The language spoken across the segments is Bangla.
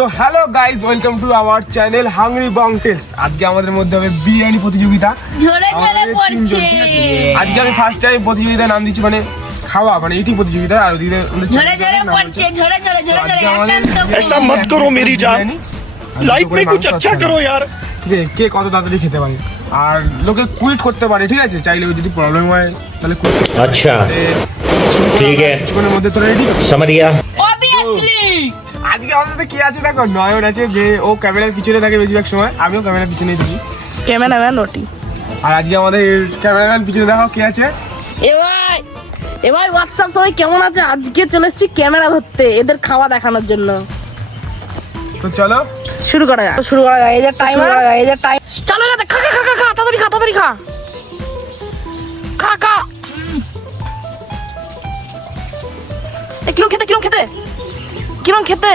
তো hello guys, welcome to our channel hungry bong tales. আজকে আমাদের মধ্যে হবে বিরিয়ানি প্রতিযোগিতা। আজকে আমি ফার্স্ট টাইম প্রতিযোগিতার নাম দিচ্ছি, মানে খাওয়া, মানে ইটিং প্রতিযোগিতা। আর ওদিকে ऐसा मत करो मेरी जान, लाइफ में कुछ अच्छा करो यार। কে কত তাড়াতাড়ি খেতে পারে আর লোকে কুইট করতে পারে, ঠিক আছে? চাইলে যদি প্রবলেম হয় তাহলে अच्छा ठीक है, জীবনের মধ্যে তো রেডি समझ गया। আজকে আমাদের কি আছে দেখো, নয়ন আছে যে ও ক্যামেরার পিছনে থাকে বেশিরভাগ সময়, আমিও ক্যামেরার পিছনেই থাকি। ক্যামেরাম্যান ওটি। আর আজকে আমাদের ক্যামেরাম্যান পিছনে দেখো কে আছে। এবার হোয়াটসঅ্যাপ সবাই কেমন আছে? আজকে চলে এসেছি ক্যামেরা ধরতে, এদের খাওয়া দেখানোর জন্য। তো চলো শুরু করা যাক। এই যে টাইমার, চলো যাতে খা খা খা খা, তাড়াতাড়ি খা খা খা। কিরম খেতে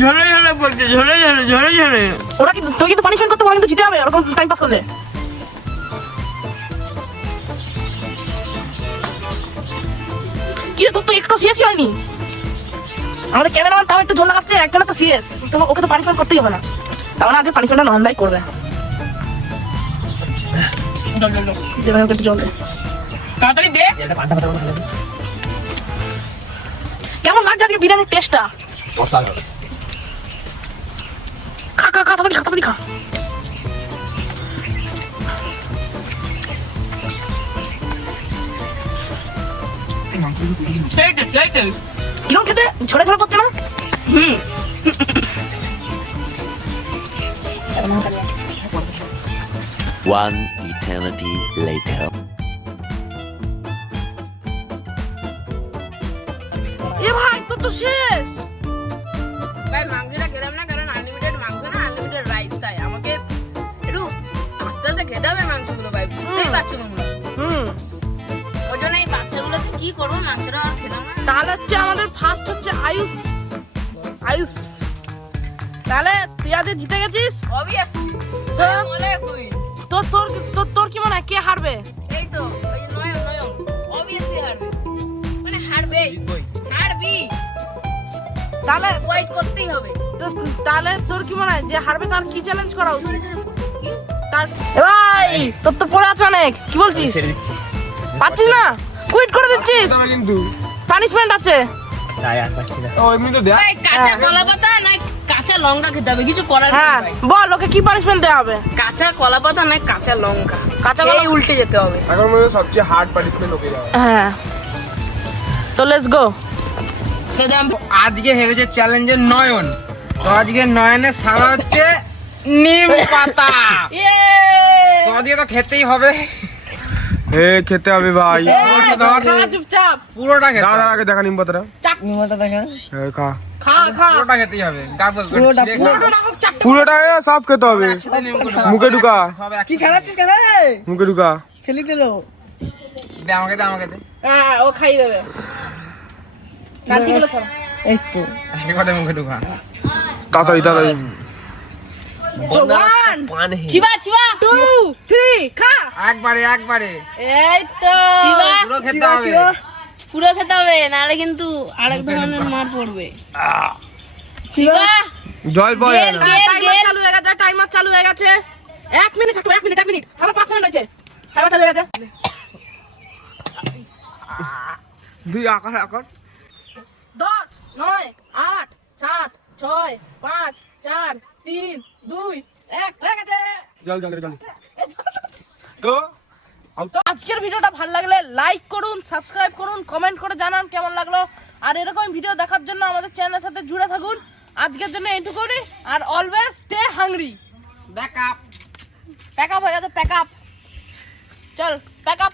ঝরে বলছে, ঝরে। ওরা কিন্তু তোকে কিন্তু পানিশমেন্ট করতে, ওরা কিন্তু জিতে হবে ওরকম টাইম পাস করলে। কি রে, তোর তো একটু সিরিয়াসই হয়নি। আমাদের ক্যামেরাম্যান তাও একটু ঝোল লাগাচ্ছে, একজন তো সিরিয়াস, তো ওকে তো পানিশমেন্ট করতেই হবে না। তাহলে আজকে পানিশমেন্টটা নন্দাই করবে। একটু জল দে, তাড়াতাড়ি দে। কেমন লাগছে আজকে বিরিয়ানির টেস্টটা? খা তাড়াতাড়ি খা। কিরম খেতে? ঝরে করছে না? One eternity later. এ ভাই, তোর তো শেষ। ভাই মাংসটা খেলাম না, কারণ আনলিমিটেড মাংস না, আনলিমিটেড রাইস। তাই আমাকে একটু আস্তে আস্তে খেতে হবে মাংসগুলো। ভাই বুঝতেই পারছো তোমরা, ওই জন্য এই বাচ্চাগুলোকে কি করবো, মাংসটা আর খেলাম না। তাহলে হচ্ছে আমাদের ফার্স্ট হচ্ছে আয়ুষ। তাহলে তুই আজ জিতে গেছিস। অবভিয়াসলি তোর কি মনে হয় কে হারবে? এই তো ওই যে নয়ন অবভিয়াসলি হারবে, মানে হারবি। তাহলে ওয়েট করতেই হবে। তাহলে তোর কি মনে হয় যে হারবে তার কি চ্যালেঞ্জ করা উচিত? তার ভাই তোর তো পড়ে আছে অনেক, কি বলছিস? পাচ্ছিস না, কুইট করে দিচ্ছিস, কিন্তু পানিশমেন্ট আছে। ও এমনি তো দেখ, ভাই কাঁচা কলা পাতা না কাঁচা লঙ্কা খেতে হবে, কিছু করার নেই হ্যাঁ, ভাই। বল ওকে কি পানিশমেন্ট দেওয়া হবে? কাঁচা কলা পাতা না কাঁচা লঙ্কা, কাঁচা কলা উল্টে যেতে হবে। এখন মনে হয় সবচেয়ে হার্ড পানিশমেন্ট ওকে দেওয়া। হ্যাঁ, তো লেটস গো। আজকে হেরেছে চ্যালেঞ্জের নয়ন। তো আজকে নয়নের সারা হচ্ছে নিম পাতা। তো আজকে তো খেতেই হবে, খেতে হবে ভাই, চুপচাপ পুরোটা খেতে হবে। দাদা আগে দেখা নিম পাতাটা। খা পুরোটা খেতেই হবে, গাবল করে পুরোটা সব খেতে হবে, মুখে ঢুকা, সব কি খেলাচ্ছিস কেন? মুখে ঢুকা। খেলি দিল। দে আমাকে দে হ্যাঁ, ও খাই দেবে। নাটিগুলো ছাড়া। এই তো একবারে মুখে ঢুকা। তাড়াতাড়ি চিবা 2 3 খা। একবারে এই তো চিবা পুরো খেতে হবে। পুরো খেতে হবে, নাহলে কিন্তু আরেক ধরনের মার পড়বে। চিবা জল পড়ে গেল, না। টাইমার চালু হয়ে গেছে। 1 মিনিট থাকবে, 1 মিনিট। সবাই 5 মিনিট হয়েছে। টাইমার চালু হয়ে গেছে। দুই আকার 10 9 8 7 6 5 4 3 2 1 হয়ে গেছে। জল তো তো আজকের ভিডিওটা ভালো লাগলে লাইক করুন, সাবস্ক্রাইব করুন, কমেন্ট করে জানান কেমন লাগলো। আর এরকম ভিডিও দেখার জন্য আমাদের চ্যানেলের সাথে জুড়ে থাকুন। আজকের জন্য এইটুকুই, আর always stay hungry. Backup pack up হয়ে গেছে, প্যাক আপ। চল প্যাক আপ